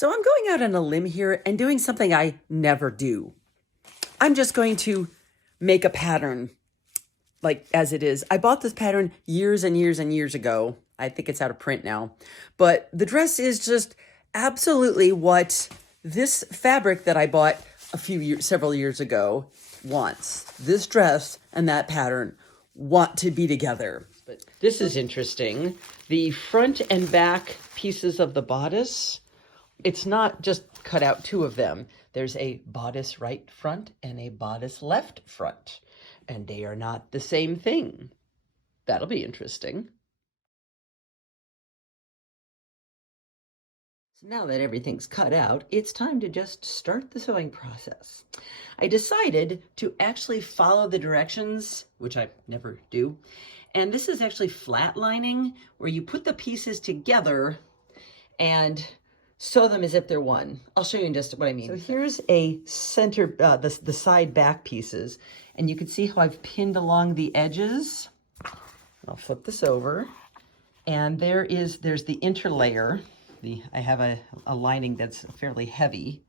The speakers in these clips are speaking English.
So I'm going out on a limb here and doing something I never do. I'm just going to make a pattern like as it is. I bought this pattern years and years and years ago. I think it's out of print now. But the dress is just absolutely what this fabric that I bought several years ago wants. This dress and that pattern want to be together. But this is interesting. The front and back pieces of the bodice, it's not just cut out two of them. There's a bodice right front and a bodice left front, and they are not the same thing. That'll be interesting. So now that everything's cut out, it's time to just start the sewing process. I decided to actually follow the directions, which I never do. And this is actually flat lining, where you put the pieces together and sew them as if they're one. I'll show you in just what I mean. So here's a center, the side back pieces, and you can see how I've pinned along the edges. I'll flip this over, and there's the interlayer. I have a lining that's fairly heavy.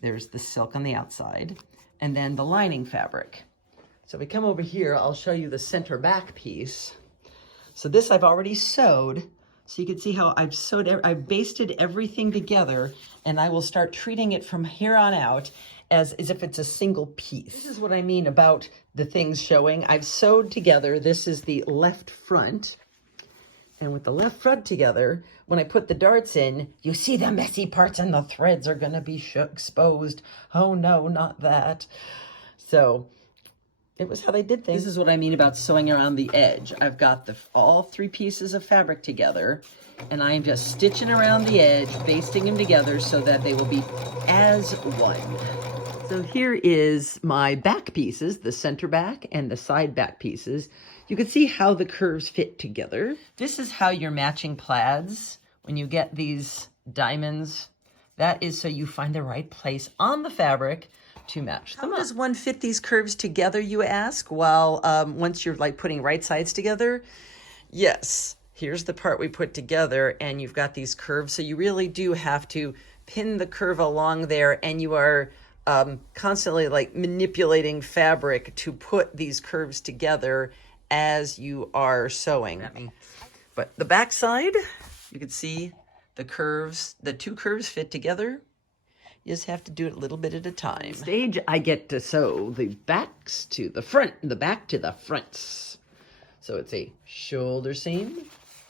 There's the silk on the outside, and then the lining fabric. So if we come over here, I'll show you the center back piece. So this I've already sewed. So you can see how I've basted everything together, and I will start treating it from here on out as if it's a single piece. This is what I mean about the things showing. I've sewed together. This is the left front. And with the left front together, when I put the darts in, you see the messy parts and the threads are gonna be exposed. Oh no, not that. So it was how they did things. This is what I mean about sewing around the edge. I've got all three pieces of fabric together, and I'm just stitching around the edge, basting them together so that they will be as one. So here is my back pieces, the center back and the side back pieces. You can see how the curves fit together. This is how you're matching plaids. When you get these diamonds, that is so you find the right place on the fabric to match them. How does one fit these curves together, you ask? Well, once you're like putting right sides together, yes, here's the part we put together, and you've got these curves. So you really do have to pin the curve along there, and you are constantly like manipulating fabric to put these curves together as you are sewing. But the back side, you can see the curves, the two curves fit together. You just have to do it a little bit at a time. Stage, I get to sew the backs to the front and the back to the fronts. So it's a shoulder seam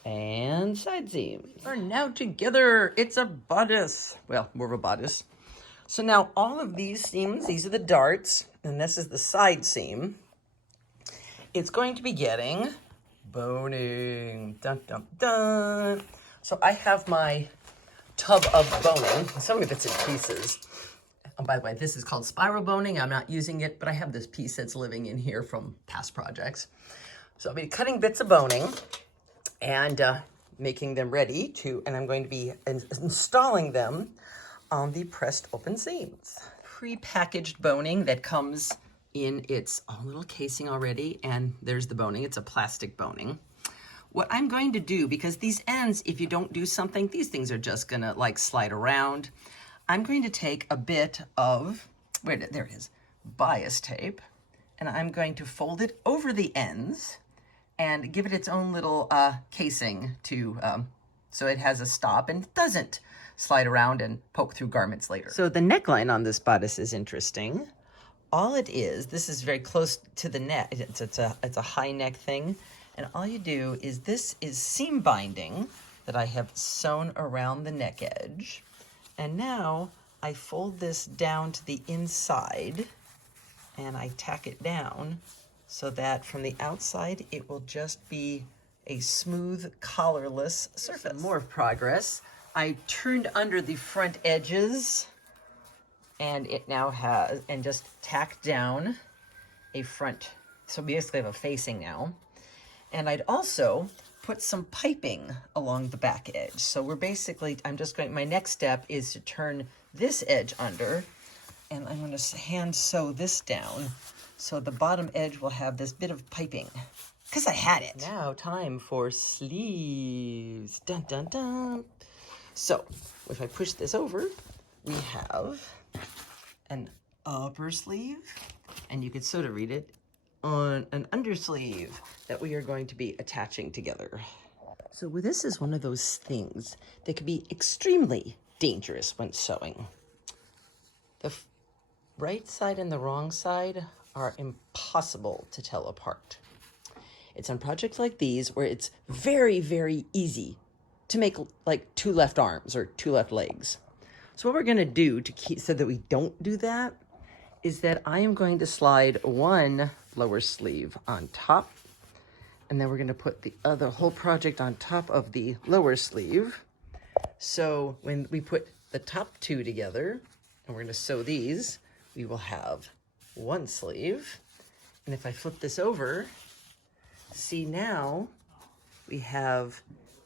and side seam. Are now together. It's a bodice. Well, more of a bodice. So now all of these seams, these are the darts, and this is the side seam. It's going to be getting boning. Dun, dun, dun. So I have my tub of boning. Some of it's in pieces. Oh, by the way, this is called spiral boning. I'm not using it, but I have this piece that's living in here from past projects. So I'll be cutting bits of boning and making them ready to, and I'm going to be installing them on the pressed open seams. Pre-packaged boning that comes in its own little casing already, and there's the boning. It's a plastic boning. What I'm going to do, because these ends, if you don't do something, these things are just gonna like slide around. I'm going to take a bit of, there it is, bias tape, and I'm going to fold it over the ends and give it its own little casing so it has a stop and doesn't slide around and poke through garments later. So the neckline on this bodice is interesting. All it is, this is very close to the neck. It's a high neck thing. And all you do is, this is seam binding that I have sewn around the neck edge. And now I fold this down to the inside and I tack it down so that from the outside, it will just be a smooth, collarless surface. Some more progress. I turned under the front edges, and it now has, and just tacked down a front. So we basically have a facing now. And I'd also put some piping along the back edge. So we're basically, my next step is to turn this edge under, and I'm going to hand sew this down so the bottom edge will have this bit of piping, because I had it. Now time for sleeves. Dun, dun, dun. So if I push this over, we have an upper sleeve, and you can sort of read it on an undersleeve that we are going to be attaching together. So this is one of those things that can be extremely dangerous when sewing. The right side and the wrong side are impossible to tell apart. It's on projects like these where it's very, very easy to make like 2 left arms or 2 left legs. So what we're gonna do to keep so that we don't do that is that I am going to slide one lower sleeve on top, and then we're gonna put the whole project on top of the lower sleeve. So when we put the top 2 together, and we're gonna sew these, we will have one sleeve. And if I flip this over, see now we have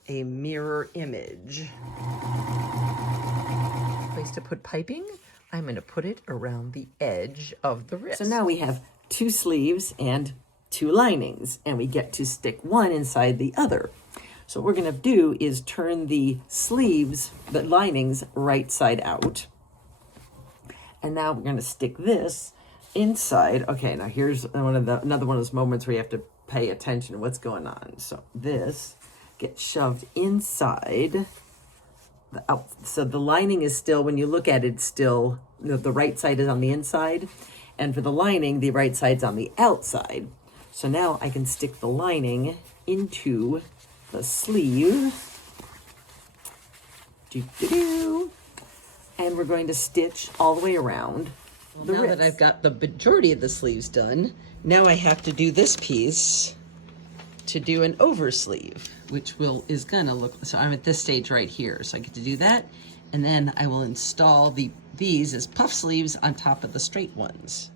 a mirror image. Place to put piping, I'm gonna put it around the edge of the wrist. So now we have 2 sleeves and 2 linings, and we get to stick one inside the other. So what we're gonna do is turn the sleeves, the linings, right side out. And now we're gonna stick this inside. Okay, now here's another one of those moments where you have to pay attention to what's going on. So this gets shoved inside. So the lining is still, when you look at it, still, the right side is on the inside. And for the lining, the right side's on the outside. So now I can stick the lining into the sleeve. Doo-doo-doo. And we're going to stitch all the way around the wrist. Now that I've got the majority of the sleeves done, now I have to do this piece to do an oversleeve, which is gonna look, so I'm at this stage right here. So I get to do that, and then I will install these as puff sleeves on top of the straight ones.